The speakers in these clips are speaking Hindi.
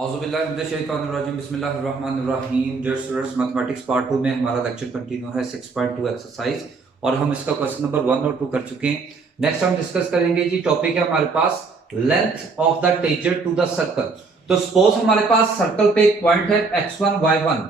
औज़ुबिल्लाहिमिनश्शैतानिर्रजीम बिस्मिल्लाहिर्रहमानिर्रहीम। डियर स्टूडेंट्स, मैथमेटिक्स पार्ट 2 में हमारा लेक्चर कंटिन्यू है 6.2 एक्सरसाइज और हम इसका क्वेश्चन नंबर 1 और 2 कर चुके हैं। नेक्स्ट हम डिस्कस करेंगे जी, टॉपिक है हमारे पास length of the tangent to the circle. तो सपोज हमारे पास सर्कल पे एक पॉइंट है x1 y1,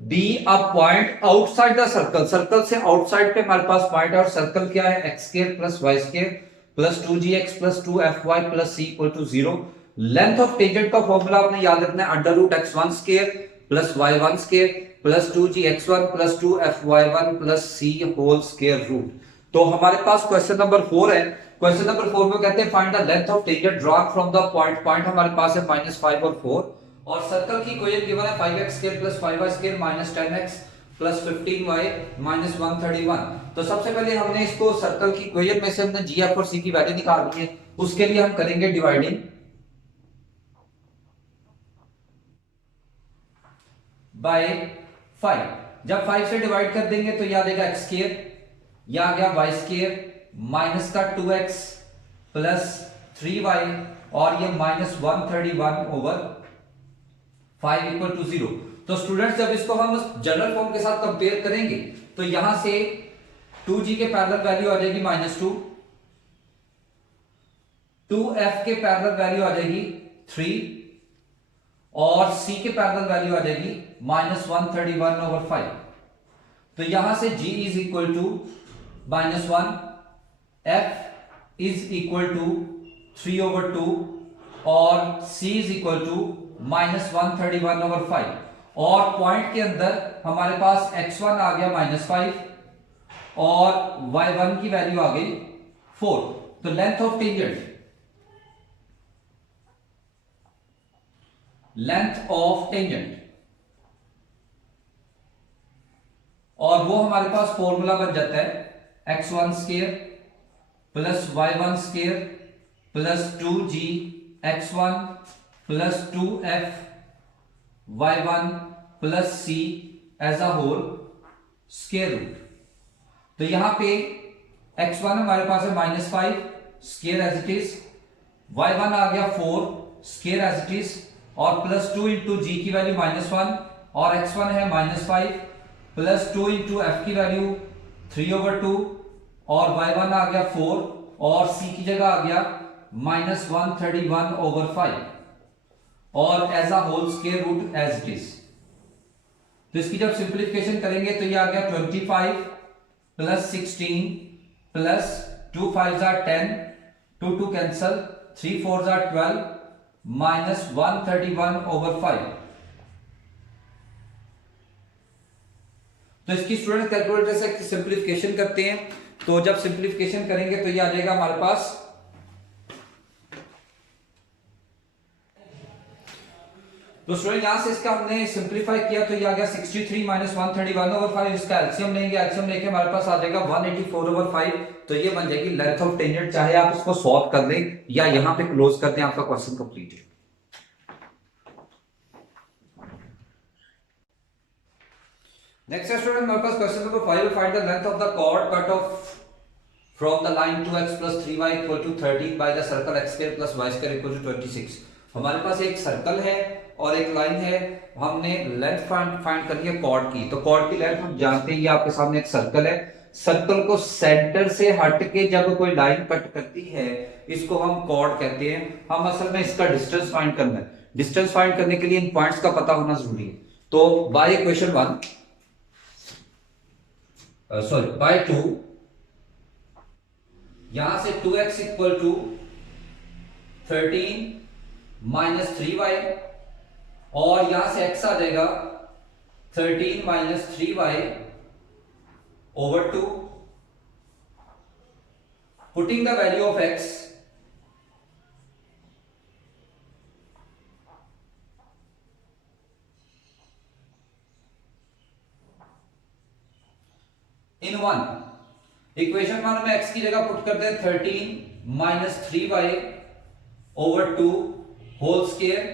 be a point outside the circle, circle से आउटसाइड पे हमारे पास पॉइंट है और सर्कल क्या है x square plus y square plus 2gx plus 2fy plus c equal to 0। Length of tangent का फॉर्मूला आपने याद रखना है under root x1 square plus y1 square plus 2gx1 plus 2fy1 plus c whole square root. तो हमारे पास क्वेश्चन नंबर 4 है। क्वेश्चन नंबर 4 में कहते हैं find the length of tangent drawn from the point. Point हमारे पास है -5 और 4 और सर्कल की इक्वेशन गिवन है 5x square plus 5y square minus 10x plus 15y minus 131। तो सबसे पहले हमने इसको सर्कल की इक्वेशन में से हमने gf और c की वैल्यू निकालनी है। उसके लिए हम करेंगे डिवाइडिंग बाय 5। जब 5 से डिवाइड कर देंगे तो यह आ जाएगा x स्क्वायर, यह आ गया y स्क्वायर माइनस का 2x प्लस 3y और ये माइनस 131 ओवर 5 इक्वल टू 0। तो स्टूडेंट्स जब इसको हम जनरल फॉर्म के साथ कंपेयर करेंगे तो यहां से 2g के पैरेलल वैल्यू आ जाएगी -2, 2f के पैरेलल वैल्यू आ जाएगी 3 और c के पैरेलल वैल्यू आ जाएगी -131 ओवर 5। तो यहां से g is equal to -1, f is equal to 3 over 2 और c is equal to -131 over 5। और पॉइंट के अंदर हमारे पास x1 आ गया -5 और y1 की वैल्यू आ गई 4। तो length of tangent, length of tangent और वो हमारे पास फॉर्मूला बन जाता है x1 square plus y1 square plus 2g x1 plus 2f y1 plus c as a whole square root. तो यहां पे x1 हमारे पास है -5 square as it is, y1 आ गया 4 स्क्वायर एज इट इज और प्लस 2 इंटू जी की वैल्यू -1 और x1 है -5 प्लस 2 इंटू एफ की वैल्यू 3 ओवर 2 और y1 आ गया 4 और c की जगह आ गया -131 ओवर 5 और as a whole square root as it is. तो इसकी जब सिंप्लीफिकेशन करेंगे तो ये आ गया 25 plus 16 plus 2 5 are 10, 2 2 cancel, 3 4 are 12 minus 131 over 5। तो इसकी स्टूडेंट कैलकुलेटर से सिंप्लीफिकेशन करते हैं। तो जब सिंप्लीफिकेशन करेंगे तो ये आ जाएगा हमारे पास तो स्टूडेंट यहां से इसका हमने सिंप्लीफाई किया तो ये आ गया 63 माइनस 131 ओवर 5। इसका एलसीएम लेंगे, एलसीएम लेके हमारे पास आ जाएगा 184 ओवर 5। तो ये बन जाएगी लेंथ ऑफ टेंजेंट। चाहे आप इसको सॉल्व कर लें या यहां पे क्लोज कर दें, आपका क्वेश्चन कंप्लीट है। नेक्स्ट स्टूडेंट हमारे पास question number 5, find the length of the chord cut off from the line 2x plus 3y equal to 13 by the circle x square plus y square equal to 26। हमारे पास एक सर्कल है और एक लाइन है, हमने लेंथ फाइंड करनी है कॉर्ड की। तो कॉर्ड की लेंथ हम जानते हैं, ये आपके सामने एक सर्कल है। सर्कल को सेंटर से हट के जब कोई लाइन कट करती है इसको हम कॉर्ड कहते हैं। हम असल में इसका डिस्टेंस फाइंड करना है। डिस्टेंस फाइंड करने के लिए इन पॉइंट्स का पता होना जरूरी है। तो बाय इक्वेशन 1 बाय 2 यहां से 2x equal to 13 minus 3y और यहां से x आ जाएगा 13 minus 3y over 2। Putting the value of x in 1, equation 1 में x की जगह पुट करते हैं 13 minus 3y over 2 whole square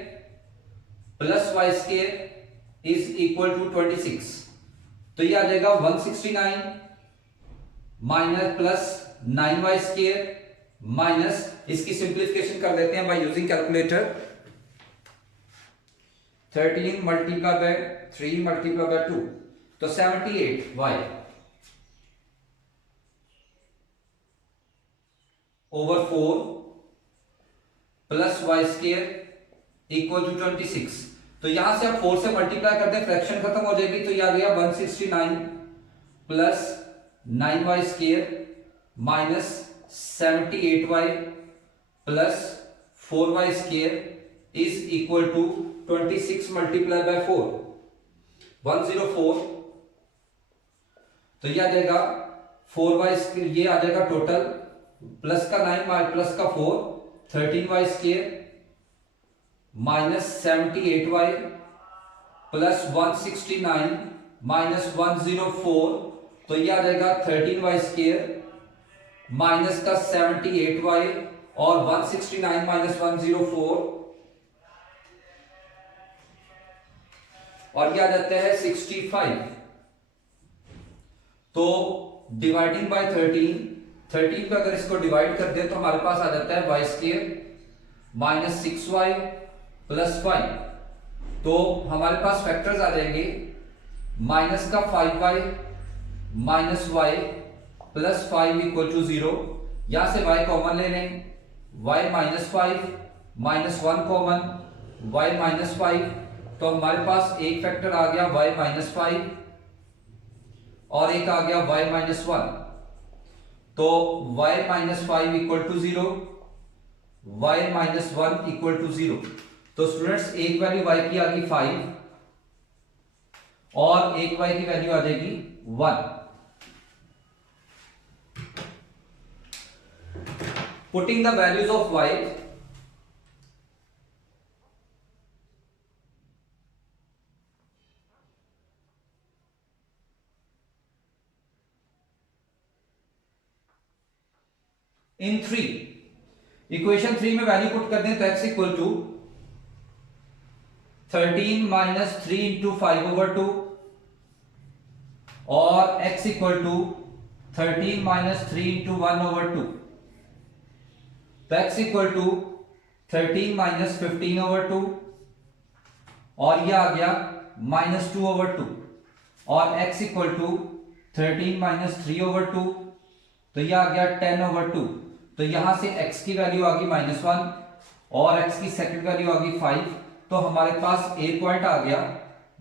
plus y square is equal to 26। तो ये आ जाएगा 169 minus plus 9y square minus, इसकी सिंप्लीफिकेशन कर लेते हैं by using calculator. 13 multiply by 3 multiply by 2, तो 78 y over 4 plus Y square equal to 26। तो यहां से आप 4 से मल्टीप्लाई कर दें, फ्रैक्शन खत्म हो जाएगी, तो यह आ गया 169 plus 9y square minus 78y plus 4y square is equal to 26 multiply by 4 104। तो यह आ जाएगा 4y स्क्वायर, ये आ जाएगा टोटल प्लस का 9 प्लस का 4 13y square minus 78y plus 169 minus 104, तो यह आ जाएगा 13y स्क्वायर माइनस का 78y और 169 माइनस 104, और यह आ जाता है 65। तो डिवाइडिंग बाय 13 पे अगर इसको डिवाइड कर दे तो हमारे पास आ जाता है y square minus 6y plus 5। तो हमारे पास फैक्टर्स आ जाएंगे माइनस का 5y minus y plus 5 equal to 0। यहां से y कॉमन ले लें, y minus 5 minus 1 common, y minus 5, तो हमारे पास एक फैक्टर आ गया y माइनस 5 और एक आ गया y माइनस 1। तो y minus 5 equal to 0, y minus 1 equal to 0। तो स्टूडेंट्स एक वैल्यू y की आ गई 5 और एक y की वैल्यू आ जाएगी 1। Putting the values of y in 3, equation 3 में वैल्यू पुट कर दें तो x equal to 13 minus 3 into 5 over 2 और x equal to 13 minus 3 into 1 over 2, तो x equal to 13 minus 15 over 2 और यह आ गया माइनस 2 ओवर 2, और x equal to 13 minus 3 over 2, तो यह आ गया 10 ओवर 2। तो यहां से x की वैल्यू आ गई -1 और x की सेकंड वैल्यू आ गई 5। तो हमारे पास a पॉइंट आ गया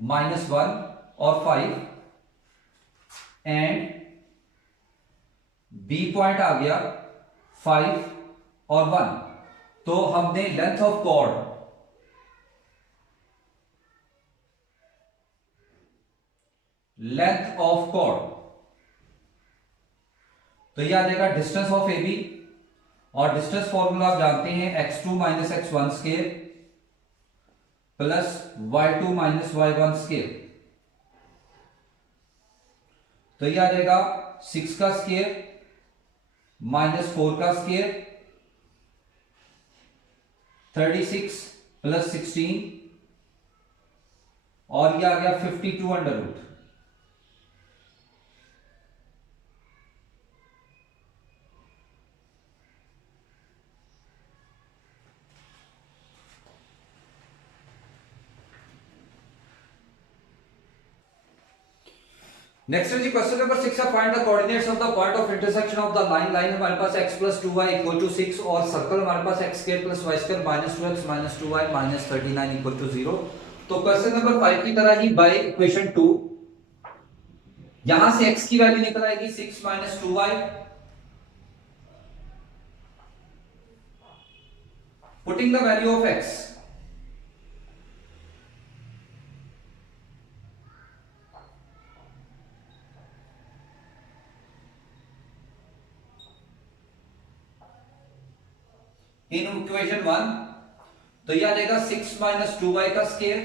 -1 और 5 एंड b पॉइंट आ गया 5 और 1। तो हमने लेंथ ऑफ कॉर्ड तो यह आ जाएगा डिस्टेंस ऑफ AB, और डिस्टेंस फॉर्मूला आप जानते हैं x2 minus x1 square plus y2 minus y1 square. तो यह आ जाएगा 6 का स्क्वायर माइनस 4 का स्क्वायर 36 प्लस 16, और यह आ गया 52 अंडर रूट। नेक्स्ट है जी क्वेश्चन नंबर 6 है, find the coordinates of the point of intersection of the line हमारे पास x plus 2y equal to 6 और सर्कल हमारे पास x square plus y square minus 2x minus 2y minus 39 equal to 0। तो क्वेश्चन नंबर 5 की तरह ही बाय इक्वेशन 2 यहां से x की वैल्यू निकल आएगी 6 minus 2y, putting the value of x in equation 1, तो यह आ जाएगा 6 माइनस 2y का square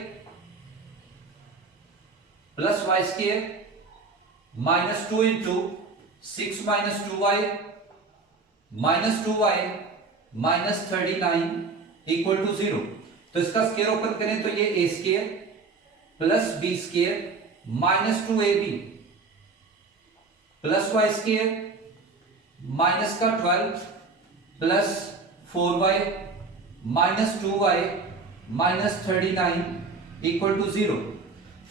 plus y square minus 2 into 6 minus 2y minus 2y minus 39 equal to 0। तो इसका स्क्वायर ओपन करें तो ये a square plus b square minus 2ab plus y square minus का 12 plus 4y minus 2y minus 39 equal to 0।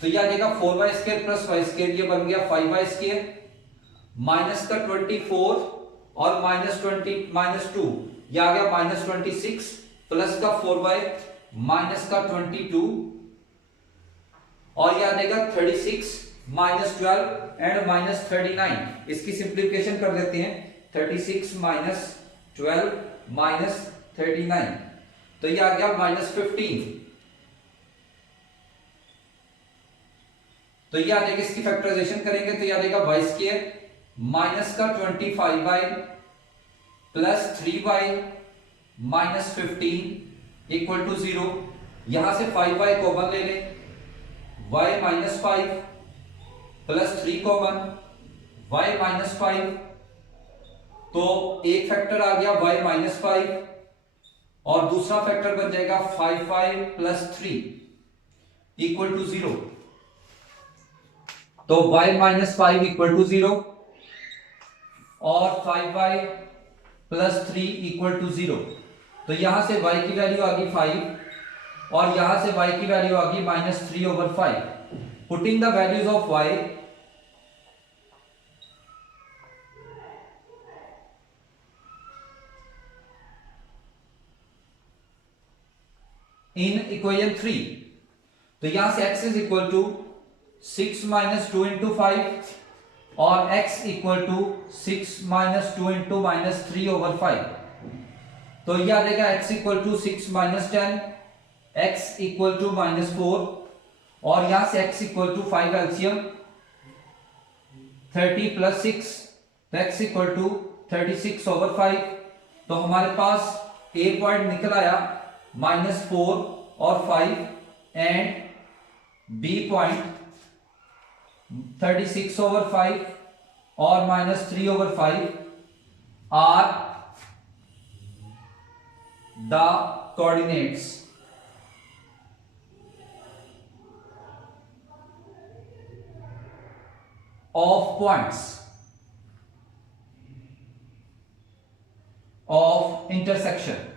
तो यह आ जाएगा 4y² प्लस y², ये बन गया 5y², माइनस का 24 और -2, यह आ गया -26, प्लस का 4y माइनस का 22, और यह आ जाएगा 36 -12 एंड -39। इसकी सिंप्लीफिकेशन कर देते हैं, 36 -12 -39, तो यह आ गया -15। तो यह आ जाएगा, इसकी फैक्टराइजेशन करेंगे तो यह आ जाएगा y² माइनस का 25y plus 3y minus 15 equal to 0। यहां से 5y कॉमन ले लें, y minus 5 plus 3 common, y minus 5, तो एक फैक्टर आ गया y माइनस 5 और दूसरा फैक्टर बन जाएगा 5y प्लस 3 इक्वल टू 0। तो y माइनस 5 इक्वल टू 0 और 5y प्लस 3 इक्वल टू 0। तो यहां से y की वैल्यू आ गई 5 और यहां से y की वैल्यू आ गई -3/5। Putting the values of y in equation 3, तो यहां से x इज इक्वल टू 6 - 2 × 5 और x इक्वल टू 6 - 2 × -3/5। तो यह आ जाएगा x equal to 6 - 10, x equal to -4 और यहां से x इक्वल टू 5 एलसीएम 30 + 6, तो x इक्वल टू 36/5। तो हमारे पास a पॉइंट निकल आया -4 और 5 एंड b पॉइंट 36/5 और -3/5 are the coordinates of points of intersection.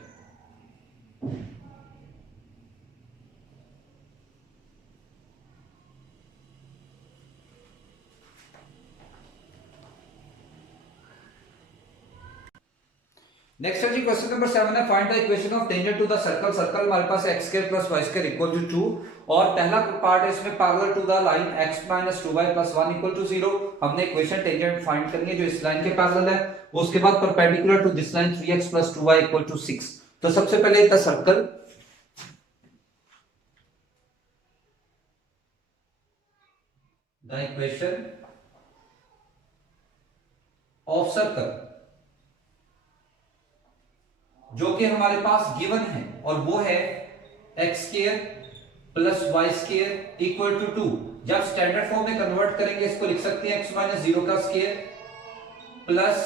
Next है जी क्वेश्चन नंबर 7 है, find the equation of tangent to the circle. Circle हमारे पास x² + y² इक्वल टू 2 और पहला पार्ट है इसमें parallel to the line x - 2y + 1 equal to 0। हमने इक्वेशन टेंजेंट फाइंड करनी है जो इस लाइन के पैरेलल है। उसके बाद perpendicular to this line 3x + 2y equal to 6। तो सबसे पहले the circle, the equation of circle जो कि हमारे पास गिवन है और वो है x² + y² इक्वल टू 2। जब स्टैंडर्ड फॉर्म में कन्वर्ट करेंगे इसको लिख सकते हैं x - 0 का स्क्वायर प्लस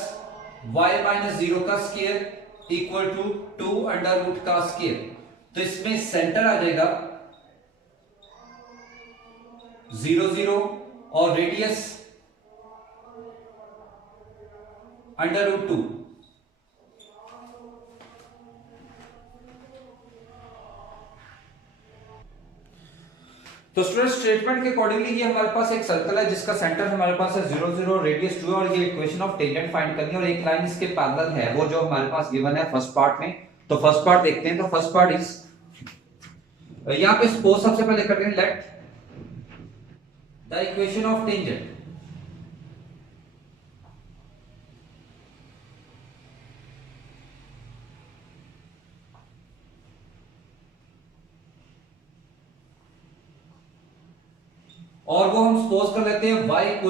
y - 0 का स्क्वायर इक्वल टू 2 √ का स्क्वायर। तो इसमें सेंटर आ जाएगा 0 0 और रेडियस √2। तो स्टूडेंट स्टेटमेंट के अकॉर्डिंगली ये हमारे पास एक सर्कल है जिसका सेंटर हमारे पास है 0 0, रेडियस 2 और ये इक्वेशन ऑफ टेंजेंट फाइंड करनी है और एक लाइन इसके पैरेलल है वो जो हमारे पास गिवन है फर्स्ट पार्ट में। तो फर्स्ट पार्ट देखते हैं। तो फर्स्ट पार्ट इज, यहां पे सपोज सबसे पहले करते हैं let the equation of tangent और वो हम सपोज कर लेते हैं y =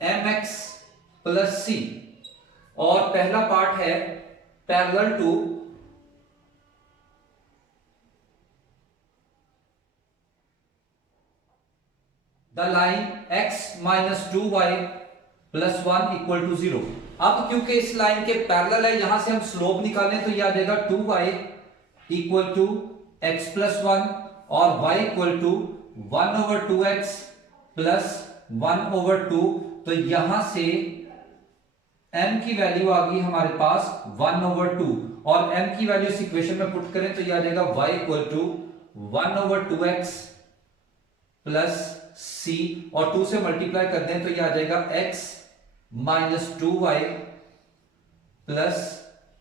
mx + c और पहला पार्ट है parallel to the line x - 2y + 1 equal to 0। अब क्योंकि इस लाइन के पैरेलल है यहां से हम स्लोप निकालें तो यह आ जाएगा 2y इक्वल टू x + 1 और y equal to 1/2x plus 1/2। तो यहां से m की वैल्यू आ गई हमारे पास 1/2 और m की वैल्यू इस इक्वेशन में पुट करें तो यह आ जाएगा y equal to 1/2x plus c, और 2 से मल्टीप्लाई कर दें तो ये आ जाएगा x minus 2y plus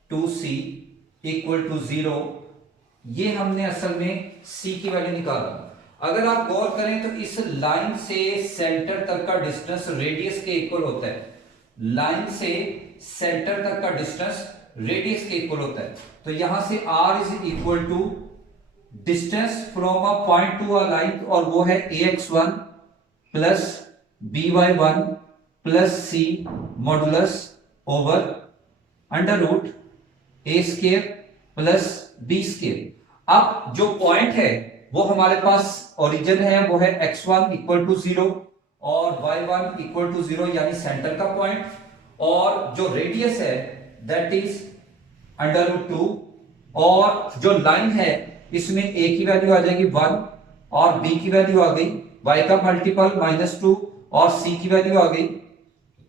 2c equal to 0। ये हमने असल में c की वैल्यू निकाला। अगर आप गौर करें तो इस लाइन से सेंटर तक का डिस्टेंस रेडियस के इक्वल होता है। लाइन से सेंटर तक का डिस्टेंस रेडियस के इक्वल होता है। तो यहां से r is equal to distance from a point to a line, और वो है ax1 plus by1 plus c modulus over under root a square plus b square. अब जो पॉइंट है वो हमारे पास ओरिजिन है, वो है x1 इक्वल टू 0 और y1 इक्वल टू 0 यानी सेंटर का पॉइंट, और जो रेडियस है दैट इज अंडर रूट 2, और जो लाइन है इसमें a की वैल्यू आ जाएगी 1 और b की वैल्यू आ गई y का मल्टीपल -2 और c की वैल्यू आ गई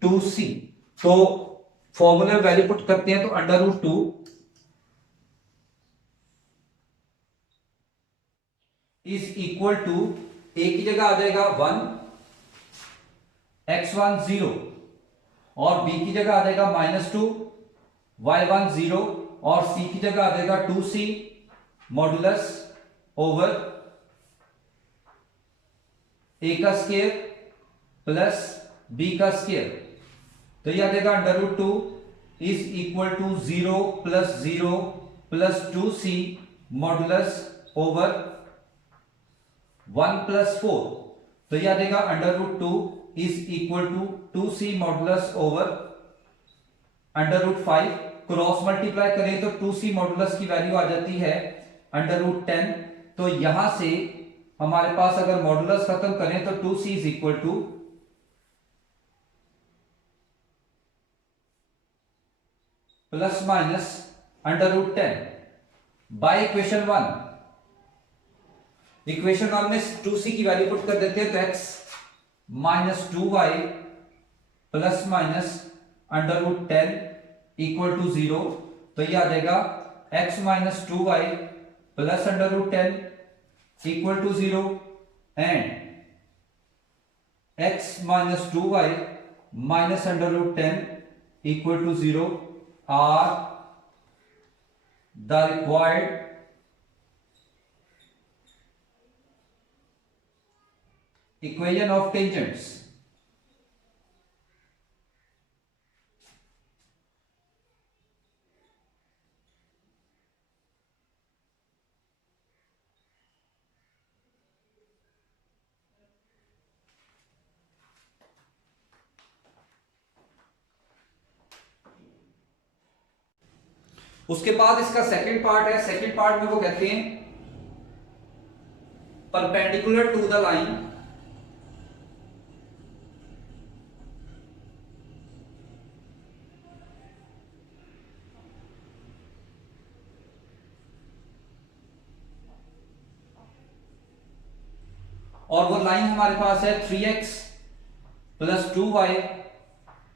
2c। तो फॉर्मूले में वैल्यू पुट करते हैं तो under root 2 is equal to a की जगह आ जाएगा 1, x1 0 और b की जगह आ जाएगा -2, y1 0 और c की जगह आ जाएगा 2c मॉडुलस ओवर a का स्क्वायर प्लस b का स्क्वायर। तो यह आ जाएगा under root 2 is equal to 0 plus 0 plus 2c modulus over 1 plus 4। तो यह आ जाएगा under root 2 is equal to 2c modulus over under root 5। Cross multiply करें तो 2c मॉडुलस की वैल्यू आ जाती है अंडर रूट 10। तो यहां से हमारे पास अगर मॉडुलस खत्म करें तो 2c is equal to plus minus under root 10 by equation 1। Equation 1 में 2c की वैल्यू पुट कर देते हैं तो x minus 2y plus minus under root 10 equal to 0। तो ये आ जाएगा x minus 2y plus under root 10 equal to 0 and x minus 2y minus under root 10 equal to 0 are the required equation of tangents। उसके बाद इसका सेकंड पार्ट है। सेकंड पार्ट में वो कहते हैं परपेंडिकुलर टू द लाइन और वो लाइन हमारे पास है 3x plus 2y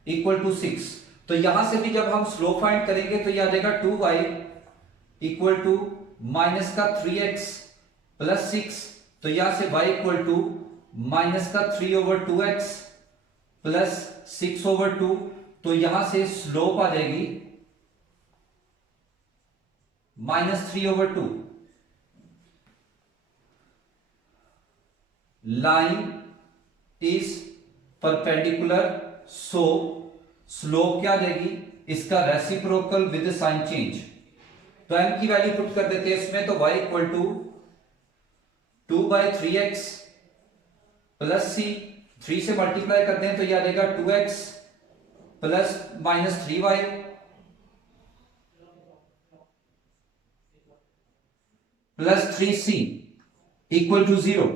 equal to 6। तो यहां से भी जब हम स्लोप फाइंड करेंगे तो यह आ जाएगा 2y इक्वल टू माइनस का 3x प्लस 6। तो यहां से y इक्वल टू माइनस का 3/2x प्लस 6/2। तो यहां से स्लोप आ जाएगी -3/2। Line is perpendicular, so slope क्या देगी इसका रेसिप्रोकल विद साइन चेंज। तो m की वैल्यू पुट कर देते हैं इसमें, तो y equal to 2/3x plus c, 3 से मल्टीप्लाई कर दें तो यह आ जाएगा 2x plus -3y plus 3c equal to 0।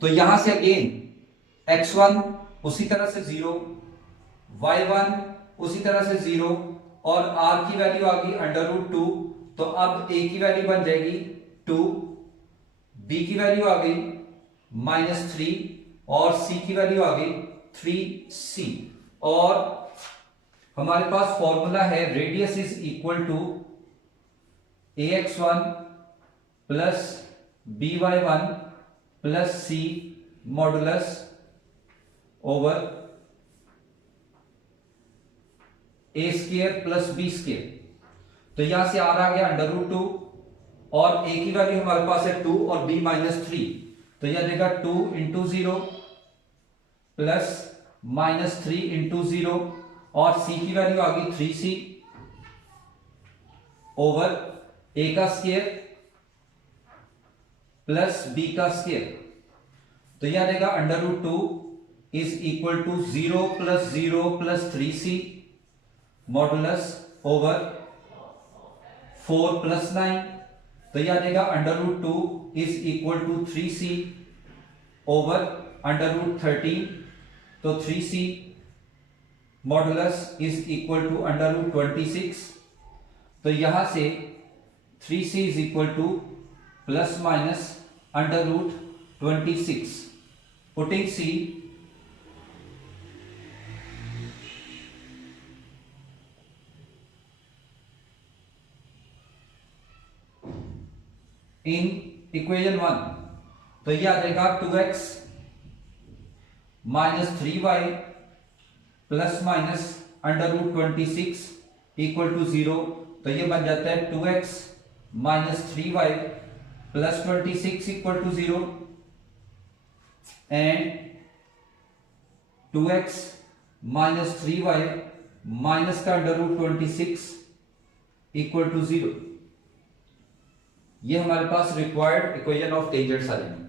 तो यहां से अगेन x1 उसी तरह से 0, y1 उसी तरह से 0 और r की वैल्यू आ गई अंडर रूट 2। तो अब a की वैल्यू बन जाएगी 2, b की वैल्यू आ गई -3 और c की वैल्यू आ गई 3c। और हमारे पास फॉर्मूला है radius is equal to ax1 plus by1 plus c modulus over a square plus b square. तो यहां से r आ गया √2 और a की वैल्यू हमारे पास है 2 और b -3, तो यह देगा 2 इंटू 0 प्लस -3 इंटू 0 और c की वैल्यू आ गई 3c ओवर a का स्क्वायर प्लस b का स्क्वायर। तो यह देगा √2 is equal to 0 plus 0 plus 3c modulus over 4 plus 9। तो यह देगा √2 is equal to 3c over √13। तो 3c modulus is equal to √26। तो यहां से 3c is equal to plus minus √26। Putting c in equation 1, तो यह आ जाएगा 2x minus 3y plus minus √26 equal to 0। तो यह बन जाता है 2x minus 3y plus 26 equal to 0 and 2x minus 3y minus का √26 इक्वल टू 0। ये हमारे पास रिक्वायर्ड इक्वेशन ऑफ टेंजेंट्स आ जाएंगे।